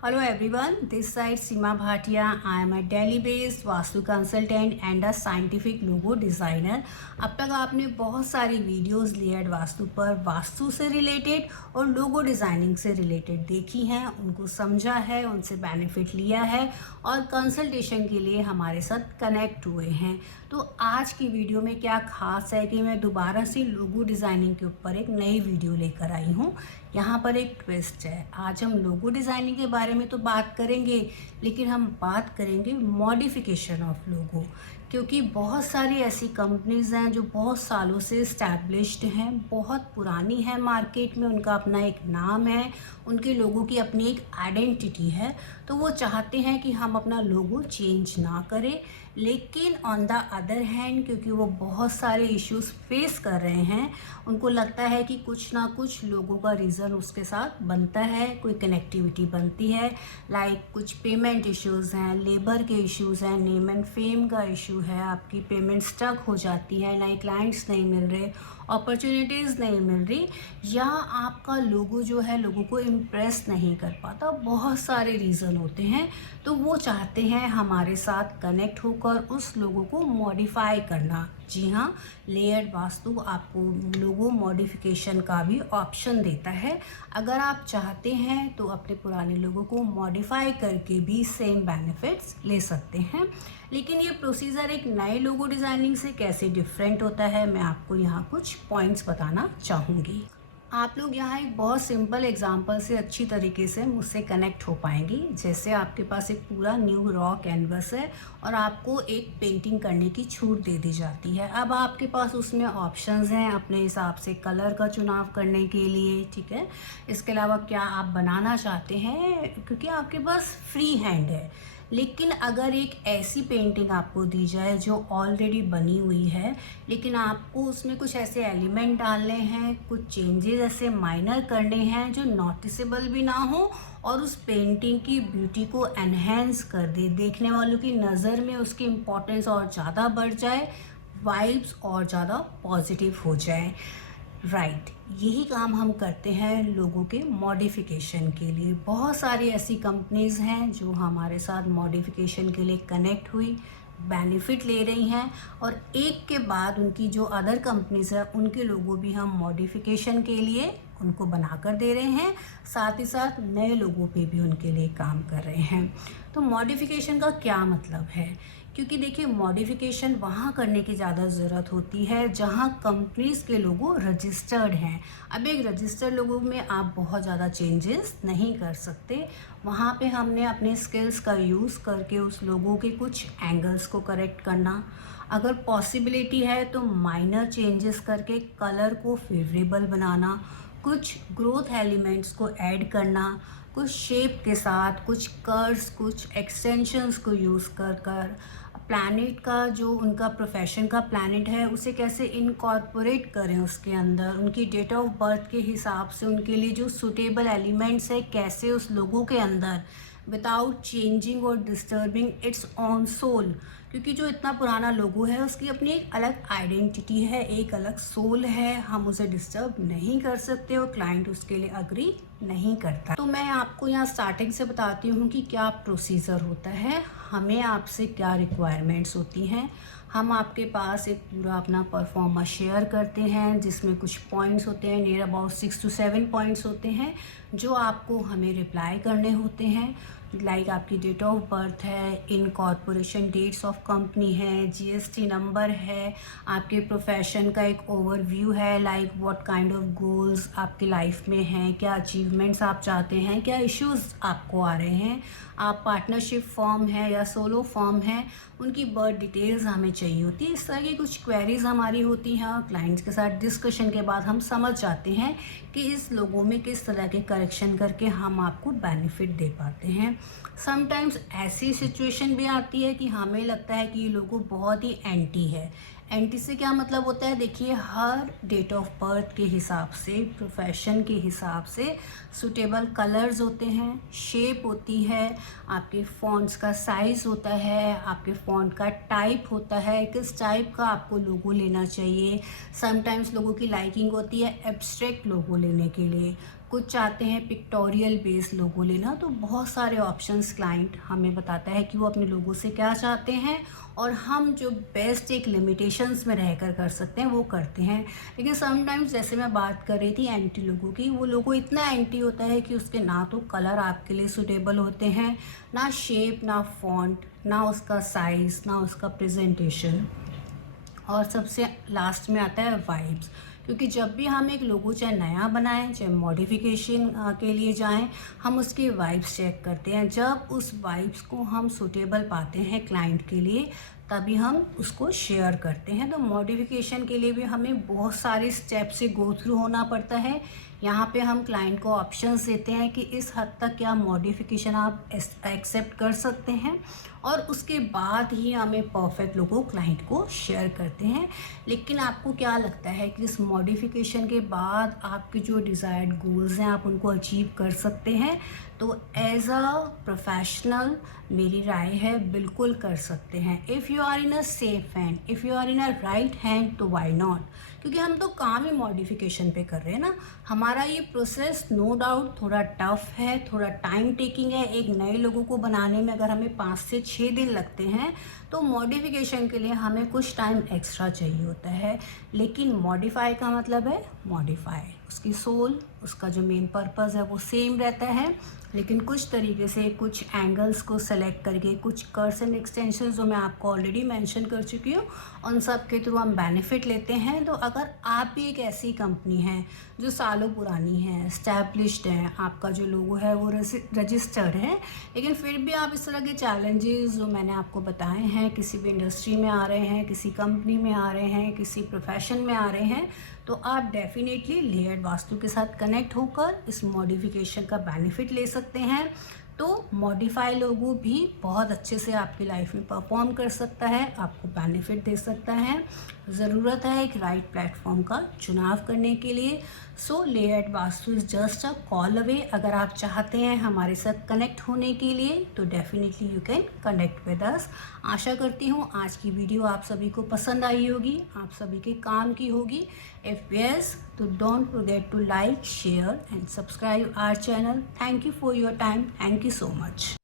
Hello everyone, this side Seema Bhatia. I am a Delhi-based vastu consultant and a scientific logo designer. अब तक आपने बहुत सारी videos layered vastu पर वास्तु से रिलेटेड और लोगो डिज़ाइनिंग से रिलेटेड देखी हैं, उनको समझा है, उनसे बेनिफिट लिया है और कंसल्टेशन के लिए हमारे साथ कनेक्ट हुए हैं। तो आज की वीडियो में क्या खास है कि मैं दोबारा से लोगो डिज़ाइनिंग के ऊपर एक नई वीडियो लेकर आई हूँ। यहाँ पर एक ट्विस्ट है। आज हम लोगो डिज़ाइनिंग के बारे में तो बात करेंगे, लेकिन हम बात करेंगे मॉडिफिकेशन ऑफ लोगो, क्योंकि बहुत सारी ऐसी कंपनीज़ हैं जो बहुत सालों से इस्टेब्लिश्ड हैं, बहुत पुरानी है मार्केट में, उनका अपना एक नाम है, उनके लोगों की अपनी एक आइडेंटिटी है। तो वो चाहते हैं कि हम अपना लोगो चेंज ना करें, लेकिन ऑन द अदर हैंड क्योंकि वो बहुत सारे इश्यूज फेस कर रहे हैं, उनको लगता है कि कुछ ना कुछ लोगों का रीज़न उसके साथ बनता है, कोई कनेक्टिविटी बनती है। लाइक कुछ पेमेंट इश्यूज़ हैं, लेबर के इश्यूज़ हैं, नेम एंड फेम का इशू है, आपकी पेमेंट स्टक हो जाती है, नए क्लाइंट्स नहीं मिल रहे, अपॉर्चुनिटीज़ नहीं मिल रही, या आपका लोगो जो है लोगों को इम्प्रेस नहीं कर पाता। बहुत सारे रीज़न होते हैं। तो वो चाहते हैं हमारे साथ कनेक्ट होकर उस लोगों को मॉडिफाई करना। जी हाँ, लेयर्ड वास्तु आपको लोगो मॉडिफिकेशन का भी ऑप्शन देता है। अगर आप चाहते हैं तो अपने पुराने लोगों को मॉडिफाई करके भी सेम बेनिफिट्स ले सकते हैं। लेकिन ये प्रोसीजर एक नए लोगो डिज़ाइनिंग से कैसे डिफरेंट होता है, मैं आपको यहाँ कुछ पॉइंट्स बताना चाहूँगी। आप लोग यहाँ एक बहुत सिंपल एग्जांपल से अच्छी तरीके से मुझसे कनेक्ट हो पाएंगी। जैसे आपके पास एक पूरा न्यू रॉ कैनवस है और आपको एक पेंटिंग करने की छूट दे दी जाती है। अब आपके पास उसमें ऑप्शंस हैं अपने हिसाब से कलर का चुनाव करने के लिए, ठीक है। इसके अलावा क्या आप बनाना चाहते हैं, क्योंकि आपके पास फ्री हैंड है। लेकिन अगर एक ऐसी पेंटिंग आपको दी जाए जो ऑलरेडी बनी हुई है, लेकिन आपको उसमें कुछ ऐसे एलिमेंट डालने हैं, कुछ चेंजेस ऐसे माइनर करने हैं जो नोटिसेबल भी ना हो और उस पेंटिंग की ब्यूटी को एनहेंस कर दे, देखने वालों की नज़र में उसकी इम्पोर्टेंस और ज़्यादा बढ़ जाए, वाइब्स और ज़्यादा पॉजिटिव हो जाए, राइट। यही काम हम करते हैं लोगों के मॉडिफिकेशन के लिए। बहुत सारी ऐसी कंपनीज़ हैं जो हमारे साथ मॉडिफिकेशन के लिए कनेक्ट हुई, बेनिफिट ले रही हैं, और एक के बाद उनकी जो अदर कंपनीज़ हैं उनके लोगों भी हम मॉडिफिकेशन के लिए उनको बना कर दे रहे हैं, साथ ही साथ नए लोगों पे भी उनके लिए काम कर रहे हैं। तो मॉडिफिकेशन का क्या मतलब है, क्योंकि देखिए मॉडिफिकेशन वहाँ करने की ज़्यादा ज़रूरत होती है जहाँ कंपनीज़ के लोगो रजिस्टर्ड हैं। अब एक रजिस्टर्ड लोगो में आप बहुत ज़्यादा चेंजेस नहीं कर सकते। वहाँ पे हमने अपने स्किल्स का यूज़ करके उस लोगों के कुछ एंगल्स को करेक्ट करना, अगर पॉसिबिलिटी है तो माइनर चेंजेस करके कलर को फेवरेबल बनाना, कुछ ग्रोथ एलिमेंट्स को ऐड करना, कुछ शेप के साथ कुछ कर्व्स, कुछ एक्सटेंशंस को यूज़ कर कर प्लैनेट का जो उनका प्रोफेशन का प्लैनेट है उसे कैसे इनकॉर्पोरेट करें उसके अंदर, उनकी डेट ऑफ बर्थ के हिसाब से उनके लिए जो सूटेबल एलिमेंट्स है कैसे उस लोगों के अंदर विदाउट चेंजिंग और डिस्टर्बिंग इट्स ऑन सोल, क्योंकि जो इतना पुराना लोगो है उसकी अपनी एक अलग आइडेंटिटी है, एक अलग सोल है, हम उसे डिस्टर्ब नहीं कर सकते और क्लाइंट उसके लिए अग्री नहीं करता। तो मैं आपको यहाँ स्टार्टिंग से बताती हूँ कि क्या प्रोसीजर होता है, हमें आपसे क्या रिक्वायरमेंट्स होती हैं। हम आपके पास एक पूरा अपना परफॉर्मा शेयर करते हैं जिसमें कुछ पॉइंट्स होते हैं, नियर अबाउट 6 to 7 पॉइंट्स होते हैं जो आपको हमें रिप्लाई करने होते हैं। लाइक आपकी डेट ऑफ बर्थ है, इनकॉर्पोरेशन डेट्स ऑफ कंपनी है, जीएसटी नंबर है, आपके प्रोफेशन का एक ओवरव्यू है, like what kind of goals आपकी लाइफ में हैं, क्या अचीवमेंट्स आप चाहते हैं, क्या इश्यूज आपको आ रहे हैं, आप पार्टनरशिप फॉर्म है या सोलो फॉर्म है, उनकी बर्थ डिटेल्स हमें चाहिए होती है। इस तरह की कुछ क्वेरीज हमारी होती हैं और क्लाइंट्स के साथ डिस्कशन के बाद हम समझ जाते हैं कि इस लोगों में किस तरह के करेक्शन करके हम आपको बेनिफिट दे पाते हैं। समटाइम्स ऐसी सिचुएशन भी आती है कि हमें लगता है कि ये लोगो बहुत ही एंटी है। एंटी से क्या मतलब होता है, देखिए हर डेट ऑफ बर्थ के हिसाब से, प्रोफेशन के हिसाब से सूटेबल कलर्स होते हैं, शेप होती है, आपके फ़ॉन्ट्स का साइज़ होता है, आपके फ़ॉन्ट का टाइप होता है, किस टाइप का आपको लोगो लेना चाहिए। समटाइम्स लोगों की लाइकिंग होती है एब्स्ट्रैक्ट लोगो लेने के लिए, कुछ चाहते हैं पिक्टोरियल बेस्ड लोगो लेना, तो बहुत सारे ऑप्शंस क्लाइंट हमें बताता है कि वो अपने लोगो से क्या चाहते हैं, और हम जो बेस्ट एक लिमिटेशंस में रहकर कर सकते हैं वो करते हैं। लेकिन समटाइम्स जैसे मैं बात कर रही थी एंटी लोगो की, वो लोगो इतना एंटी होता है कि उसके ना तो कलर आपके लिए सूटेबल होते हैं, ना शेप, ना फॉन्ट, ना उसका साइज़, ना उसका प्रेजेंटेशन, और सबसे लास्ट में आता है वाइब्स। क्योंकि जब भी हम एक लोगो चाहे नया बनाएं चाहे मॉडिफिकेशन के लिए जाएं, हम उसकी वाइब्स चेक करते हैं। जब उस वाइब्स को हम सूटेबल पाते हैं क्लाइंट के लिए, तभी हम उसको शेयर करते हैं। तो मॉडिफिकेशन के लिए भी हमें बहुत सारे स्टेप से गो थ्रू होना पड़ता है। यहाँ पे हम क्लाइंट को ऑप्शंस देते हैं कि इस हद तक क्या मॉडिफिकेशन आप एक्सेप्ट कर सकते हैं, और उसके बाद ही हमें परफेक्ट लोगो क्लाइंट को शेयर करते हैं। लेकिन आपको क्या लगता है कि इस मॉडिफिकेशन के बाद आपके जो डिज़ायर्ड गोल्स हैं आप उनको अचीव कर सकते हैं? तो एज अ प्रोफेशनल मेरी राय है बिल्कुल कर सकते हैं। If you are in a safe hand, if you are in a right hand, तो वाई नॉट। क्योंकि हम तो काम ही मॉडिफिकेशन पे कर रहे हैं ना। हमारा ये प्रोसेस नो डाउट थोड़ा टफ है, थोड़ा टाइम टेकिंग है। एक नए लोगों को बनाने में अगर हमें 5 से 6 दिन लगते हैं, तो मॉडिफिकेशन के लिए हमें कुछ टाइम एक्स्ट्रा चाहिए होता है। लेकिन मॉडिफाई का मतलब है मॉडिफाई, उसकी सोल, उसका जो मेन पर्पस है वो सेम रहता है। लेकिन कुछ तरीके से कुछ एंगल्स को सेलेक्ट करके, कुछ कर्व्स एंड एक्सटेंशंस जो मैं आपको ऑलरेडी मेंशन कर चुकी हूँ, उन सब के थ्रू हम बेनिफिट लेते हैं। तो अगर आप भी एक ऐसी कंपनी है जो सालों पुरानी है, एस्टैब्लिश्ड है, आपका जो लोगो है वो रजिस्टर्ड है, लेकिन फिर भी आप इस तरह के चैलेंजेस जो मैंने आपको बताए हैं, किसी भी इंडस्ट्री में आ रहे हैं, किसी कंपनी में आ रहे हैं, किसी प्रोफेशन में आ रहे हैं, तो आप डेफिनेटली लेयर्ड वास्तु के साथ कनेक्ट होकर इस मॉडिफिकेशन का बेनिफिट ले सकते हैं। तो मॉडिफाई लोगो भी बहुत अच्छे से आपकी लाइफ में परफॉर्म कर सकता है, आपको बेनिफिट दे सकता है। ज़रूरत है एक राइट प्लेटफॉर्म का चुनाव करने के लिए। So layered Vastu is just a call away. अगर आप चाहते हैं हमारे साथ कनेक्ट होने के लिए, तो definitely you can connect with us. आशा करती हूँ आज की वीडियो आप सभी को पसंद आई होगी, आप सभी के काम की होगी। इफ़ यस, तो don't forget to like, share and subscribe our channel. Thank you for your time. Thank you so much.